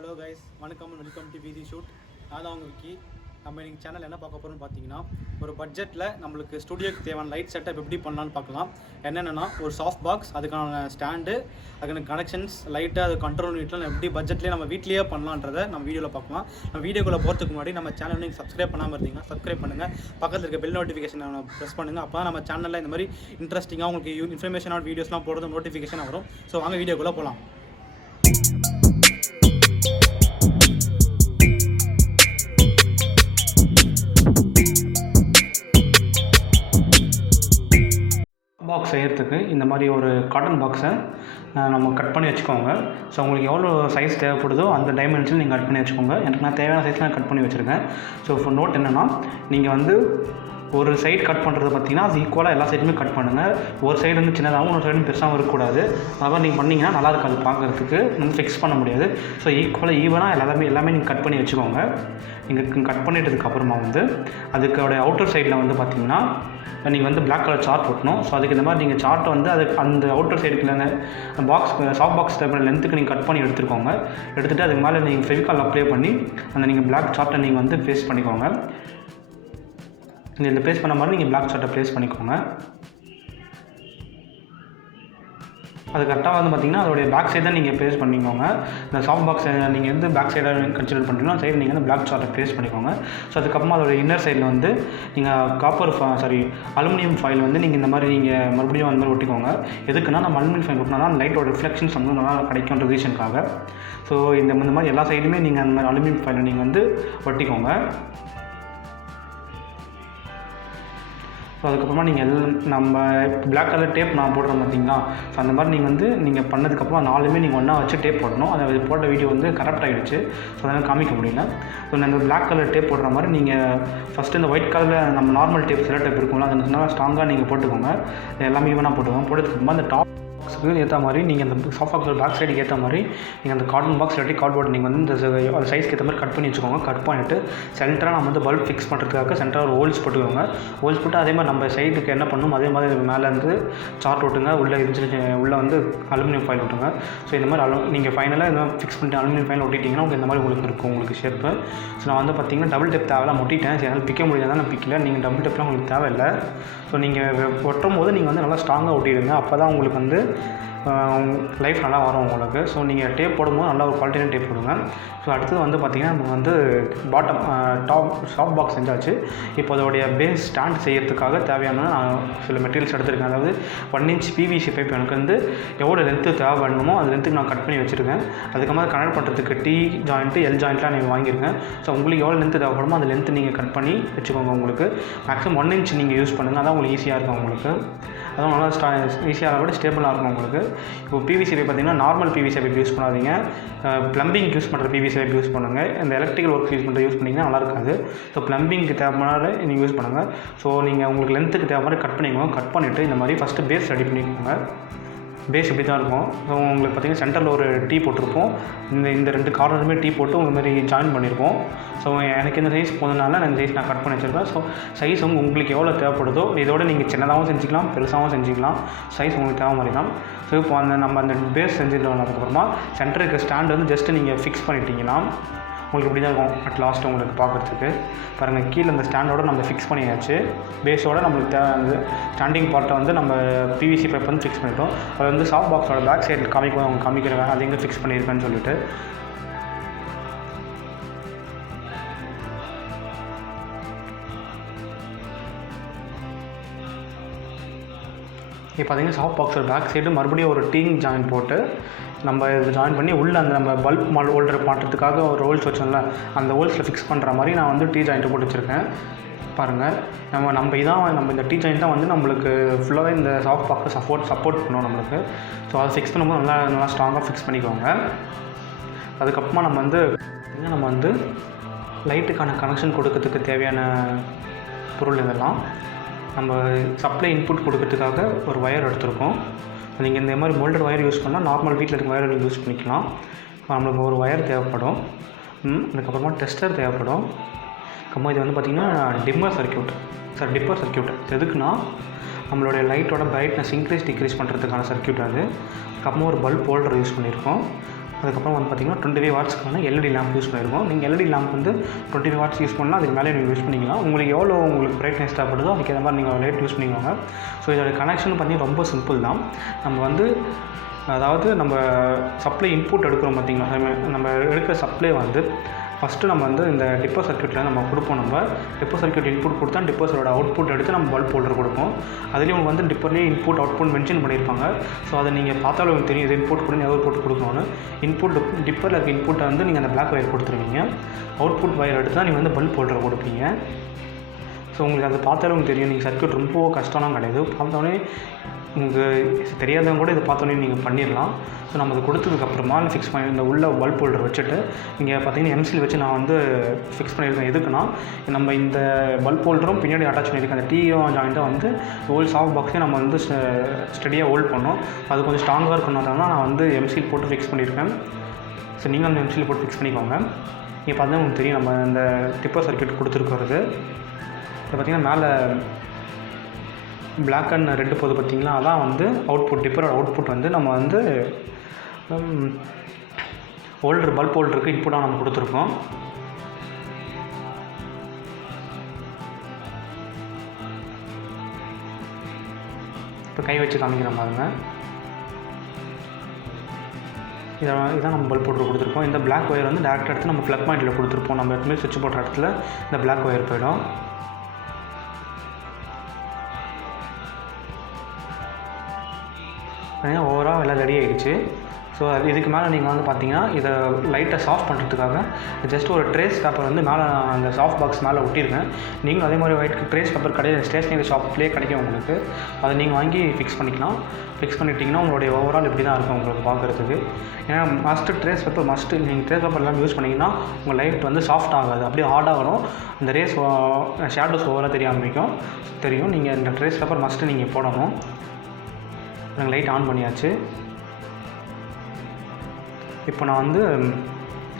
Hello guys, வணக்கம் and welcome to விதி shoot. நான் தான் உங்கள் விக்கி. நம்ம இன்றைக்கி சேனல் என்ன பார்க்க போகிறோம்னு பார்த்தீங்கன்னா, ஒரு பட்ஜெட்டில் நம்மளுக்கு ஸ்டுடியோக்கு தேவையான லைட் செட்டப் எப்படி பண்ணலான்னு பார்க்கலாம். என்னென்னா, ஒரு சாஃப்ட் பாக்ஸ், அதுக்கான ஸ்டாண்டு, அதுக்கான கனெக்ஷன்ஸ், லைட்டு, அது கண்ட்ரோல் யூனிட்லாம் எப்படி பட்ஜெட்லேயே நம்ம வீட்லேயே பண்ணலான்றதை நம்ம வீடியோவில் பார்க்கலாம். நம்ம வீடியோக்குள்ளே போகிறதுக்கு முன்னாடி நம்ம சேனல் நீங்கள் சப்ஸ்கிரைப் பண்ணாமல் இருந்தீங்கன்னா சப்ஸ்கிரைப் பண்ணுங்கள். பக்கத்தில் இருக்க பெல் நோட்டிஃபிகேஷன் ப்ரெஸ் பண்ணுங்கள். அப்போ தான் நம்ம சேனலில் இந்த மாதிரி இன்ட்ரெஸ்டிங்காக உங்களுக்கு இன்ஃபர்மேஷனான வீடியோஸ்லாம் போடுறது நோட்டிஃபிகேஷன் வரும். ஸோ வாங்க வீடியோக்குள்ளே போகலாம். பாக்ஸ் செய்கிறதுக்கு இந்த மாதிரி ஒரு காட்டன் பாக்ஸை நம்ம கட் பண்ணி வச்சுக்கோங்க. ஸோ உங்களுக்கு எவ்வளோ சைஸ் தேவைப்படுதோ அந்த டைமென்ஷன் நீங்கள் கட் பண்ணி வச்சுக்கோங்க. எனக்கு நான் தேவையான சைஸ் நான் கட் பண்ணி வச்சுருக்கேன். ஸோ இப்போ நோட் என்னென்னா, நீங்கள் வந்து ஒரு சைடு கட் பண்ணுறது பார்த்திங்கன்னா அது ஈக்குவலாக எல்லா சைடுமே கட் பண்ணுங்கள். ஒரு சைடு வந்து சின்னதாகவும் ஒரு சைடும் பெருசாகவும் இருக்கக்கூடாது. அதாவது நீங்கள் பண்ணிங்கன்னா நல்லா இருக்காது, பார்க்குறதுக்கு நம்ம ஃபிக்ஸ் பண்ண முடியாது. ஸோ ஈக்குவலாக எல்லாமே நீங்கள் கட் பண்ணி வச்சுக்கோங்க. நீங்கள் கட் பண்ணிட்டதுக்கப்புறமா வந்து அதுக்கோட அவுட்டர் சைடில் வந்து பார்த்திங்கன்னா நீங்கள் வந்து பிளாக் கலர் சார்ட் ஒட்டணும். ஸோ அதுக்கு இந்த மாதிரி நீங்கள் சார்ட்டை வந்து அதுக்கு அந்த அவுட்டர் சைடுக்குள்ள பாக்ஸ் சாஃப்ட் பாக்ஸ் தேவையான லென்த்துக்கு நீங்கள் கட் பண்ணி எடுத்துக்கோங்க. எடுத்துகிட்டு அதுக்கு மேலே நீங்கள் ஃபெவிகால் அப்ளை பண்ணி அந்த நீங்கள் பிளாக் சார்ட்டை நீங்கள் வந்து பேஸ்ட் பண்ணிக்கோங்க. இந்த பேஸ்ட் பண்ண மாதிரி நீங்கள் பிளாக் சார்ட்டை ப்ளேஸ் பண்ணிக்கோங்க. அது கரெக்டாக வந்து பார்த்திங்கன்னா அதோடைய பேக் சைடு தான் நீங்கள் ப்ளேஸ் பண்ணிக்கோங்க. இந்த சாஃப்ட் பாக்ஸ் நீங்கள் வந்து பேக் சைடாக கன்சிடர் பண்ணுறீங்கன்னா சைடு நீங்கள் வந்து பிளாக் சார்ட்டை ப்ளேஸ் பண்ணிக்கோங்க. ஸோ அதுக்கப்புறமா அதோட இன்னர் சைடில் வந்து நீங்கள் அலுமினியம் ஃபாயில் வந்து நீங்கள் இந்த மாதிரி நீங்கள் மறுபடியும் அந்த மாதிரி ஒட்டிக்கோங்க. எதுக்குன்னா நம்ம அலுமினியம் ஃபாயில் ஒட்டினா தான் லைட்டோட ரிஃப்ளெக்ஷன்ஸ் வந்து நல்லா கிடைக்கும்ன்ற ரீசனுக்காக. ஸோ இந்த மாதிரி எல்லா சைடுமே நீங்கள் அந்த மாதிரி அலுமினியம் ஃபாயிலை நீங்கள் வந்து ஒட்டிக்கோங்க. ஸோ அதுக்கப்புறமா நீங்கள் நம்ம பிளாக் கலர் டேப் நான் போடுறேன் பார்த்தீங்களா. ஸோ அந்த மாதிரி நீங்கள் பண்ணதுக்கப்புறம் நாலுமே நீங்கள் ஒன்றா வச்சு டேப் போடணும். அதை போட்ட வீடியோ வந்து கரெக்ட் ஆகிடுச்சு. ஸோ அதனால் காமிக்க முடியல. ஸோ அந்த பிளாக் கலர் டேப் போடுற மாதிரி நீங்கள் ஃபஸ்ட்டு இந்த ஒயிட் கலரில் நம்ம நார்மல் டேப் சில டேப் இருக்கும்ல, அதை நல்லா ஸ்ட்ராங்காக நீங்கள் போட்டுக்கோங்க. எல்லாமே ஈவனாக போட்டுக்கோங்க. போட்டதுக்கப்புறமா அந்த டாப் பாக்ஸுக்கு ஏற்ற மாதிரி நீங்கள் அந்த சாஃப்ட் பாக்ஸோட பேக் சைடுக்கு ஏற்ற மாதிரி நீங்கள் அந்த காட்டன் பாக்ஸ் இல்லாட்டி கார்ட்போர்ட் நீங்கள் வந்து அந்த சைஸ்க்கு ஏற்ற மாதிரி கட் பண்ணி வச்சுக்கோங்க. கட் பண்ணிவிட்டு சென்டராக நம்ம வந்து பல்ப் ஃபிக்ஸ் பண்ணுறதுக்காக சென்டராக ஒரு ஹோல்ஸ் போட்டுக்கோங்க. ஹோல்ஸ் போட்டு அதே மாதிரி நம்ம சைடுக்கு என்ன பண்ணணும் அதே மாதிரி மேலேருந்து சார்ட் ஓட்டுங்க. உள்ளே வந்து அலுமினியம் ஃபாயில் ஓட்டுங்க. ஸோ இந்த மாதிரி நீங்கள் ஃபைனலாக இந்த ஃபிக்ஸ் பண்ணிட்டு அலுமினியம் ஃபாயில் ஒட்டிட்டிங்கன்னா உங்களுக்கு இந்த மாதிரி உங்களுக்கு இருக்கும் உங்களுக்கு ஷேப்பு. ஸோ நான் வந்து பார்த்திங்கன்னா டபுள் டெப் தேவைலாம் ஒட்டிட்டேன். சரி, என்னால் பிக்க முடியாதான் நான் பிக்கல. நீங்கள் டபுள் டெப்லாம் உங்களுக்கு தேவையில்லை. ஸோ நீங்கள் ஒட்டும் போது நீங்கள் வந்து நல்லா ஸ்ட்ராங்காக ஒட்டிடுங்க. அப்போ தான் உங்களுக்கு வந்து லைஃப் நல்லா வரும் உங்களுக்கு. ஸோ நீங்கள் டேப் போடும்போது நல்லா ஒரு குவாலிட்டியான டேப் போடுங்க. ஸோ அடுத்தது வந்து பார்த்திங்கன்னா நம்ம வந்து பாட்டம் சாஃப்ட் பாக்ஸ் செஞ்சாச்சு. இப்போ அதோடைய பேஸ் ஸ்டாண்ட் செய்யறதுக்காக தேவையான சில மெட்டீரியல்ஸ் எடுத்துருக்கேன். அதாவது 1 இன்ச் பிவிசி பைப் எனக்கு வந்து எவ்வளோ லென்த்து தேவைப்படணுமோ அது லென்த்துக்கு நான் கட் பண்ணி வச்சுருக்கேன். அதுக்கப்புறம் கனெக்ட் பண்ணுறதுக்கு டி ஜாயிண்ட்டு எல் ஜாயிண்ட்லாம் நீங்கள் வாங்கியிருக்கேன். ஸோ உங்களுக்கு எவ்வளோ லென்த்து தேவைப்படுமோ அந்த லென்த்து நீங்கள் கட் பண்ணி வச்சுக்கோங்க. உங்களுக்கு மேக்ஸிமம் 1 இன்ச் நீங்கள் யூஸ் பண்ணுங்கள். அதான் உங்களுக்கு ஈஸியாக இருக்கும் உங்களுக்கு. அதுவும் நல்லா ஈஸியாக விட ஸ்டேபிளாக இருக்கும் உங்களுக்கு. இப்போ பிவிசி பைப் பார்த்திங்கன்னா நார்மல் பிவிசி பைப் யூஸ் பண்ணாதீங்க. ப்ளம்பிங் யூஸ் பண்ணுற பிவிசி பைப் யூஸ் பண்ணுங்கள். இந்த எலக்ட்ரிக்கல் ஒர்க் யூஸ் பண்ணிங்கன்னா நல்லா இருக்காது. ஸோ ப்ளம்பிங்க்கு தேவைப்படாத நீங்கள் யூஸ் பண்ணுங்கள். ஸோ நீங்கள் உங்களுக்கு லென்த்துக்கு தேவை மாதிரி கட் பண்ணிக்கோங்க. கட் பண்ணிவிட்டு இந்த மாதிரி ஃபஸ்ட்டு பேஸ் ரெடி பண்ணிக்கோங்க. பேஸ் இப்படி தான் இருக்கும். ஸோ உங்களுக்கு பார்த்திங்கன்னா சென்டரில் ஒரு டீ போட்டிருப்போம். இந்த 2 கார்னருமே டீ போட்டு உங்கள் மாதிரி ஜாயின் பண்ணியிருப்போம். ஸோ எனக்கு இந்த சைஸ் போனதுனால நான் இந்த சைஸ் நான் கட் பண்ணி வச்சுருக்கேன். ஸோ சைஸ் உங்களுக்கு எவ்வளோ தேவைப்படுதோ இதோட நீங்கள் சின்னதாகவும் செஞ்சுக்கலாம், பெருசாகவும் செஞ்சுக்கலாம். சைஸ் உங்களுக்கு தேவை மாதிரி தான். ஸோ இப்போ நம்ம அந்த பேஸ் செஞ்சுட்டு வந்ததுக்கப்புறமா சென்டருக்கு ஸ்டாண்ட் வந்து ஜஸ்ட்டு நீங்கள் ஃபிக்ஸ் பண்ணிட்டீங்கன்னா உங்களுக்கு இப்படி தான் இருக்கும் அட் லாஸ்ட் உங்களுக்கு பார்க்குறதுக்கு. பாருங்கள், கீழே அந்த ஸ்டாண்டோடு நம்ம ஃபிக்ஸ் பண்ணியாச்சு. பேஸோடு நம்மளுக்கு தேவை ஸ்டாண்டிங் பார்ட்டை வந்து நம்ம பிவிசி பைப் வந்து ஃபிக்ஸ் பண்ணிட்டோம். அது வந்து சாஃப்ட் பாக்ஸோட பேக் சைடில் அவங்க காமிக்கிறேன் அது எங்கே ஃபிக்ஸ் பண்ணியிருக்கேன்னு சொல்லிட்டு. இப்போ பார்த்திங்கன்னா சாஃப்ட் பாக்ஸோட பேக் சைடு மறுபடியும் ஒரு டீங் ஜாயின் போட்டு நம்ம இதை ஜாயின் பண்ணி உள்ளே அந்த நம்ம பல்ப் ஹோல்டர் மாட்டுறதுக்காக ஒரு ஹோல்ஸ் வச்சோம்ல அந்த ஹோல்ஸில் ஃபிக்ஸ் பண்ணுற மாதிரி நான் வந்து டீ ஜாயிண்ட்டை போட்டு வச்சுருக்கேன். பாருங்கள், நம்ம இந்த டீ ஜாயிண்ட் தான் வந்து நம்மளுக்கு ஃபுல்லாகவே இந்த சாஃப்ட் பாக்ஸை சப்போர்ட் பண்ணணும் நம்மளுக்கு. ஸோ அதை ஃபிக்ஸ் பண்ணும்போது நல்லா ஸ்ட்ராங்காக ஃபிக்ஸ் பண்ணிக்கோங்க. அதுக்கப்புறமா நம்ம வந்து லைட்டுக்கான கனெக்ஷன் கொடுக்கறதுக்கு தேவையான பொருள் இதெல்லாம் நம்ம சப்ளை இன்புட் கொடுக்கறதுக்காக ஒரு ஒயர் எடுத்துருக்கோம். நீங்கள் இந்த மாதிரி மோல்டட் ஒயர் யூஸ் பண்ணால் நார்மல் வீட்டில் இருக்க ஒயர் யூஸ் பண்ணிக்கலாம். நம்மளுக்கு ஒரு ஒயர் தேவைப்படும். அதுக்கப்புறமா டெஸ்டர் தேவைப்படும். இது வந்து பார்த்திங்கன்னா டிப்பர் சர்க்கியூட். எதுக்குன்னா நம்மளுடைய லைட்டோட பிரைட்னஸ் இன்க்ரீஸ் டிக்ரீஸ் பண்ணுறதுக்கான சர்க்கியூட் அது. அதுக்கப்புறமா ஒரு பல்ப் ஹோல்டர் யூஸ் பண்ணியிருக்கோம். அதுக்கப்புறம் வந்து பார்த்திங்கன்னா 25 வாட்ஸ்க்கான எல்இடி லேம்ப் யூஸ் பண்ணியிருக்கோம். நீங்கள் எல்இடி லேம்ப் வந்து 25 வாட்ஸ் யூஸ் பண்ணலாம், அதுக்கு மேலே நீங்கள் யூஸ் பண்ணிக்கலாம். உங்களுக்கு எவ்வளோ உங்களுக்கு பிரைட்னஸ் தேவைப்படுதோ அதுக்கேற்ற மாதிரி நீங்கள் லைட் யூஸ் பண்ணிக்கோங்க. ஸோ இதோட கனெக்ஷன் பார்த்திங்கன்னா ரொம்ப சிம்பிள் தான். நம்ம வந்து அதாவது நம்ம சப்ளை இன்புட் எடுக்கிறோம் பார்த்திங்களா, நம்ம எடுக்கிற சப்ளை வந்து ஃபஸ்ட்டு நம்ம வந்து இந்த டிப்போ சர்க்யூட்டில் நம்ம கொடுப்போம். நம்ம டிப்போ சர்க்யூட் இன்புட் கொடுத்தா டிப்போஸோட அவுட்புட் எடுத்து நம்ம பல்ப் ஹோல்டர் கொடுப்போம். அதுலேயும் உங்களுக்கு வந்து டிப்பர்லேயே இன்புட் அவுட்புட் மென்ஷன் பண்ணியிருப்பாங்க. ஸோ அதை நீங்கள் பார்த்தாலும் உங்களுக்கு தெரியும், இது இன்புட் கொடுங்க, அவுட்புட் கொடுக்கணும்னு. இன்புட் டிப்பரில் இருக்க இன்புட்டை வந்து நீங்கள் அந்த பிளாக் ஒயர் கொடுத்துருவீங்க. அவுட்புட் ஒயர் எடுத்து தான் நீங்கள் வந்து பல்ப் ஹோல்டர் கொடுப்பீங்க. ஸோ உங்களுக்கு அதை பார்த்தாலும் தெரியும், நீங்கள் சர்க்யூட் ரொம்ப கஷ்டம்லாம் கிடையாது. பார்த்தோன்னே உங்களுக்கு தெரியாதவங்க கூட இதை பார்த்தோன்னே நீங்கள் பண்ணிடலாம். ஸோ நம்ம அதை கொடுத்ததுக்கப்புறமா ஃபிக்ஸ் பண்ணி இந்த உள்ள பல்ப் ஹோல்டர் வச்சுட்டு இங்கே பார்த்தீங்கன்னா எம்சில் வச்சு நான் வந்து ஃபிக்ஸ் பண்ணியிருக்கேன். எதுக்குன்னா நம்ம இந்த பல்ப் ஹோல்டரும் பின்னாடி அட்டாச் பண்ணியிருக்கேன். அந்த டிஓ ஜாயிண்ட்டை வந்து ஹோல் சாஃப்ட் பாக்ஸே நம்ம வந்து ஸ்டடியாக ஹோல்ட் பண்ணோம். அது கொஞ்சம் ஸ்ட்ராங்காக இருக்கணும்னா நான் வந்து எம்சில் போட்டு ஃபிக்ஸ் பண்ணியிருக்கேன். ஸோ நீங்கள் அந்த எம்சில் போட்டு ஃபிக்ஸ் பண்ணிக்கோங்க. இப்போ பார்த்தா உங்களுக்கு தெரியும் நம்ம இந்த டிப்போ சர்க்யூட் கொடுத்துருக்கிறது. இப்போ பார்த்திங்கன்னா மேலே பிளாக் அண்ட் ரெட்டு போது பார்த்திங்களா, அதான் வந்து அவுட்புட். டிப்பரோட அவுட்புட் வந்து நம்ம வந்து ஹோல்டர் பல்ப் ஹோல்டருக்கு இன்புட்டாக நம்ம கொடுத்துருக்கோம். இப்போ கை வச்சு காமிக்கிற பாருங்க. இதான் நம்ம பல்ப் ஹோல்டர் கொடுத்துருக்கோம். இந்த பிளாக் ஒயர் வந்து டேரெக்டாக எடுத்து நம்ம ப்ளக் பாயிண்டில் கொடுத்துருப்போம். நம்ம எப்பவுமே சுவிட்ச் போடுற இடத்துல இந்த பிளாக் ஒயர் போயிடும். ஓவராக எல்லாம் ரெடி ஆகிடுச்சு. ஸோ இதுக்கு மேலே நீங்கள் வந்து பார்த்தீங்கன்னா இதை லைட்டை சாஃப்ட் பண்ணுறதுக்காக ஜஸ்ட் ஒரு ட்ரேஸ் பேப்பர் வந்து மேலே அந்த சாஃப்ட் பாக்ஸ் மேலே ஒட்டியிருக்கேன். நீங்களும் அதே மாதிரி ஒயிட் ட்ரேஸ் பேப்பர் கடையில் ஸ்டேஷ்னரி ஷாப்லேயே கிடைக்கும் உங்களுக்கு. அதை நீங்கள் வாங்கி ஃபிக்ஸ் பண்ணிக்கலாம். ஃபிக்ஸ் பண்ணிட்டீங்கன்னா உங்களுடைய ஓவரால் இப்படி தான் இருக்கும் உங்களுக்கு பார்க்குறதுக்கு. ஏன்னா மஸ்ட்டு ட்ரேஸ் பேப்பர் மஸ்ட்டு. நீங்கள் ட்ரேஸ் பேப்பர் எல்லாம் யூஸ் பண்ணிங்கன்னா உங்கள் லைட் வந்து சாஃப்ட் ஆகாது, அப்படியே ஹார்டாக வரும். இந்த ரேஸ் ஷேடோஸ் ஓவராக தெரிய ஆரம்பிக்கும். தெரியும். நீங்கள் இந்த ட்ரேஸ் பேப்பர் மஸ்ட்டு நீங்கள் போடணும். எனக்கு லைட் ஆன் பண்ணியாச்சு. இப்போ நான் வந்து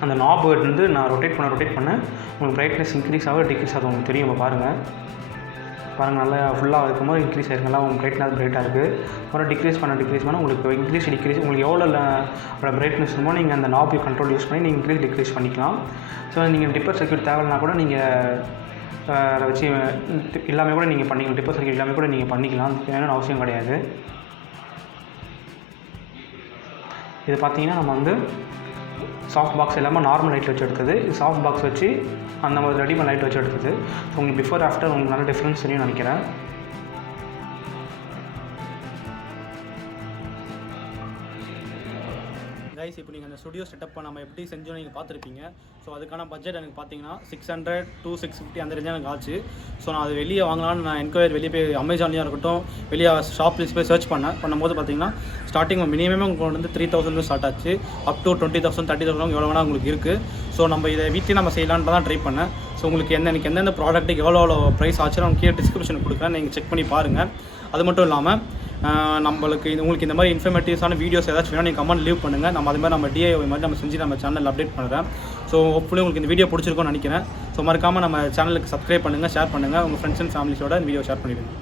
அந்த நாப் வந்து நான் ரொட்டேட் பண்ண உங்களுக்கு பிரைட்னஸ் இன்க்ரீஸ் ஆக டிக்ரீஸ் ஆகும் உங்களுக்கு தெரியும். இப்போ பாருங்கள் நல்லா ஃபுல்லாக இருக்கும்போது இன்க்ரீஸ் ஆகிருக்குங்களா, உங்களுக்கு பிரைட்டாக இருக்குது. அப்புறம் டிக்ரீஸ் பண்ண உங்களுக்கு டிக்ரீஸ் உங்களுக்கு எவ்வளோ பிரைட்னஸ் இருக்குமோ நீங்கள் அந்த நாப் கண்ட்ரோல் யூஸ் பண்ணி நீங்கள் டிக்ரீஸ் பண்ணிக்கலாம். ஸோ நீங்கள் டிப்பர் சர்க்யூட் தேவைன்னா கூட நீங்கள் அதை வச்சு எல்லாமே கூட நீங்கள் பண்ணிக்கலாம். டிப்பர் சர்க்யூட் எல்லாமே கூட நீங்கள் பண்ணிக்கலாம், வேணும்னு அவசியம் கிடையாது. இது பார்த்தீங்கன்னா நம்ம வந்து சாஃப்ட் பாக்ஸ் எல்லாமே நார்மல் லைட் வச்சு எடுத்தது. சாஃப்ட் பாக்ஸ் வச்சு அந்த மாதிரி ரெடிமேட் லைட் வச்சு எடுத்தது. ஸோ உங்களுக்கு பிஃபோர் ஆஃப்டர் உங்களுக்கு நல்ல டிஃப்ரென்ஸ் தெரியும் நினைக்கிறேன். கைஸ், இப்போ நீங்கள் அந்த ஸ்டுடியோ செட்டப் நம்ம எப்படி செஞ்சோம் நீங்கள் பார்த்துருப்பீங்க. ஸோ அதுக்கான பட்ஜெட் எனக்கு பார்த்தீங்கன்னா 600 to 650 அந்த ரேஞ்சாக எனக்கு ஆச்சு. ஸோ நான் அது வெளியே வாங்கலான்னு நான் என்கொயரி வெளியே போய் அமேசான்லேயும் இருக்கட்டும் வெளியே ஷாப்லேஸ் போய் சர்ச் பண்ணும்போது பார்த்தீங்கன்னா ஸ்டார்டிங் மினிமமே உங்களுக்கு வந்து 3000 ஸ்டார்ட் ஆச்சு. அப் டு 20,000 30,000 எவ்வளோ வேணால் உங்களுக்கு இருக்குது. ஸோ நம்ம இதை வீட்டில் நம்ம செய்யலான்னு தான் ட்ரை பண்ணேன். ஸோ உங்களுக்கு எனக்கு எந்தெந்த ப்ராடக்ட்டுக்கு எவ்வளோ ப்ரைஸ் ஆச்சுன்னு நான் கீழே டிஸ்கிரிப்ஷன் கொடுக்குறேன், நீங்கள் செக் பண்ணி பாருங்கள். அது மட்டும் இல்லாமல் உங்களுக்கு இந்த மாதிரி இன்ஃபர்மேட்டிவ்ஸான வீடியோஸ் ஏதாச்சும் வேணும் நீங்கள் கமெண்ட் லீவ் பண்ணுங்கள். நம்ம அது மாதிரி நம்ம DIY மாதிரி நம்ம செஞ்சு நம்ம சேனல் அப்டேட் பண்ணுறேன். ஸோ ஹோப்ஃபுல்லி உங்களுக்கு இந்த வீடியோ பிடிச்சிருக்கும்னு நினைக்கிறேன். ஸோ மறக்காமல் நம்ம சேனலுக்கு சப்ஸ்கிரைப் பண்ணுங்கள், ஷேர் பண்ணுங்கள், உங்கள் ஃப்ரெண்ட்ஸ் அண்ட் ஃபேமிலிஸோட இந்த வீடியோ ஷேர் பண்ணிவிடுங்க.